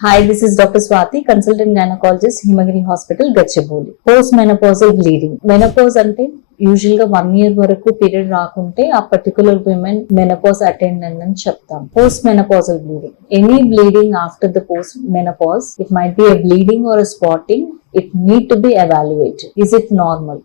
Hi, this is Dr. Swati, consultant gynecologist, Himagiri Hospital, Gachibowli. Postmenopausal bleeding. Menopause అంటే usual గా 1 year వరకు period రాకుంటే ఆ particular women menopause attend అని చెప్తాం. Post menopausal bleeding, any bleeding after the post menopause, it might B a bleeding are a spotting, it need to be evaluated. Is it normal?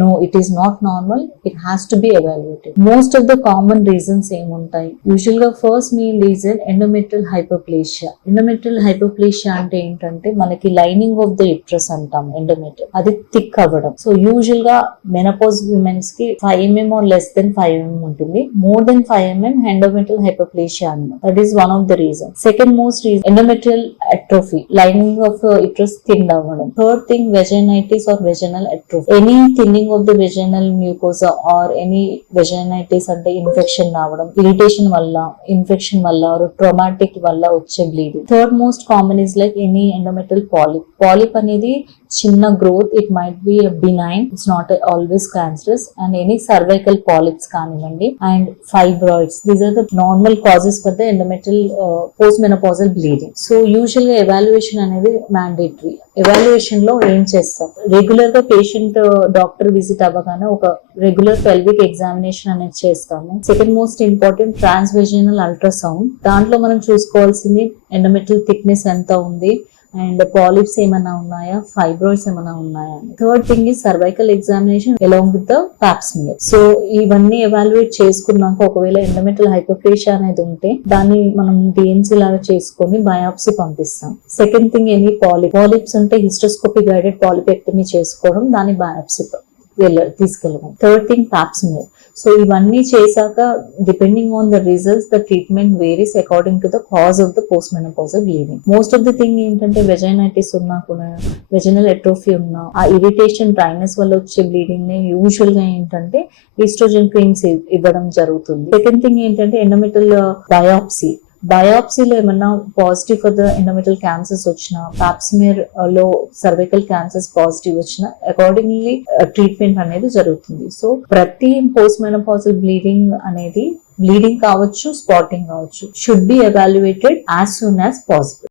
No, it is not normal. It has to be evaluated. Most of the common reasons ఏముంటాయి? Usual గా first main reason endometrial hypoplasia. Endometrial hypoplasia అంటే ఏంటంటే మనకి lining of the uterus అంటాం, endometrial అది thick అవ్వడం. So usual గా menopause womens కి 5 mm or less than 5 mm ఉంటుంది. More than 5 mm endometrial hypoplasia అన్నమాట. That is one of the reason. Second most reason endometrial atrophy, lining of uterus thin అవ్వడం. Third thing vaginitis or vaginal atrophy, any thinning of the vaginal mucosa or any vaginitis అంటే infection రావడం, irritation వల్ల, infection వల్ల or traumatic వల్ల వచ్చే bleeding. Third most common is like any endometrial polyp. Polyp అనేది చిన్న growth, it might be benign, it's not always cancerous. And any cervical polyps కానివ్వండి, and fibroids, these are the normal causes for the endometrial post menopausal bleeding. So usual గా evaluation అనేది mandatory. Evaluation లో ఏం చేస్తాం? Regular గా patient doctor visit అవ్వగానే ఒక regular pelvic examination అనేది చేస్తాము. Second most important transvaginal ultrasound. దాంట్లో మనం చూసుకోవాల్సింది ఎండోమెట్రియల్ థిక్నెస్ ఎంత ఉంది, అండ్ పాలిప్స్ ఏమైనా ఉన్నాయా, ఫైబ్రాయిడ్స్ ఏమైనా ఉన్నాయా. Third thing is cervical examination along with the pop smear. So ఇవన్నీ ఎవాల్యుయేట్ చేసుకున్నాక ఒకవేళ ఎండోమెట్రియల్ హైపోప్లేషియా అనేది ఉంటే దాన్ని మనం డిఎన్సీ లాగా చేసుకొని బయాప్సీ పంపిస్తాం. సెకండ్ థింగ్ ఎనీ పాలిప్స్ ఉంటే హిస్టోస్కోపీ గైడెడ్ పాలిపెక్టమీ చేసుకోవడం, దాన్ని బయాప్సీ తీసుకెళ్ళడం. Third thing pop smear. So ఇవన్నీ చేశాక depending on the results the treatment varies according to the cause of the post menopausal bleeding. Most of the thing ఏంటంటే vaginitis ఉన్నా కూడా, vaginal atrophy ఉన్నా, ఆ ఇరిటేషన్ డ్రైనెస్ వల్ల వచ్చే బ్లీడింగ్ ని యూజువల్ గా ఏంటంటే ఈస్ట్రోజన్ క్రీమ్స్ ఇవ్వడం జరుగుతుంది. సెకండ్ థింగ్ ఏంటంటే ఎండోమెట్రియల్ బయాప్సీ. బయాప్సీలో ఏమన్నా positive for the endometrial cancers వచ్చినా, పాప్స్మియర్ లో సర్వైకల్ క్యాన్సర్స్ పాజిటివ్ వచ్చినా అకార్డింగ్లీ ట్రీట్మెంట్ అనేది జరుగుతుంది. సో ప్రతి పోస్ట్ మెనోపాజల్ బ్లీడింగ్ అనేది బ్లీడింగ్ కావచ్చు, స్పాటింగ్ కావచ్చు, should be evaluated as soon as possible.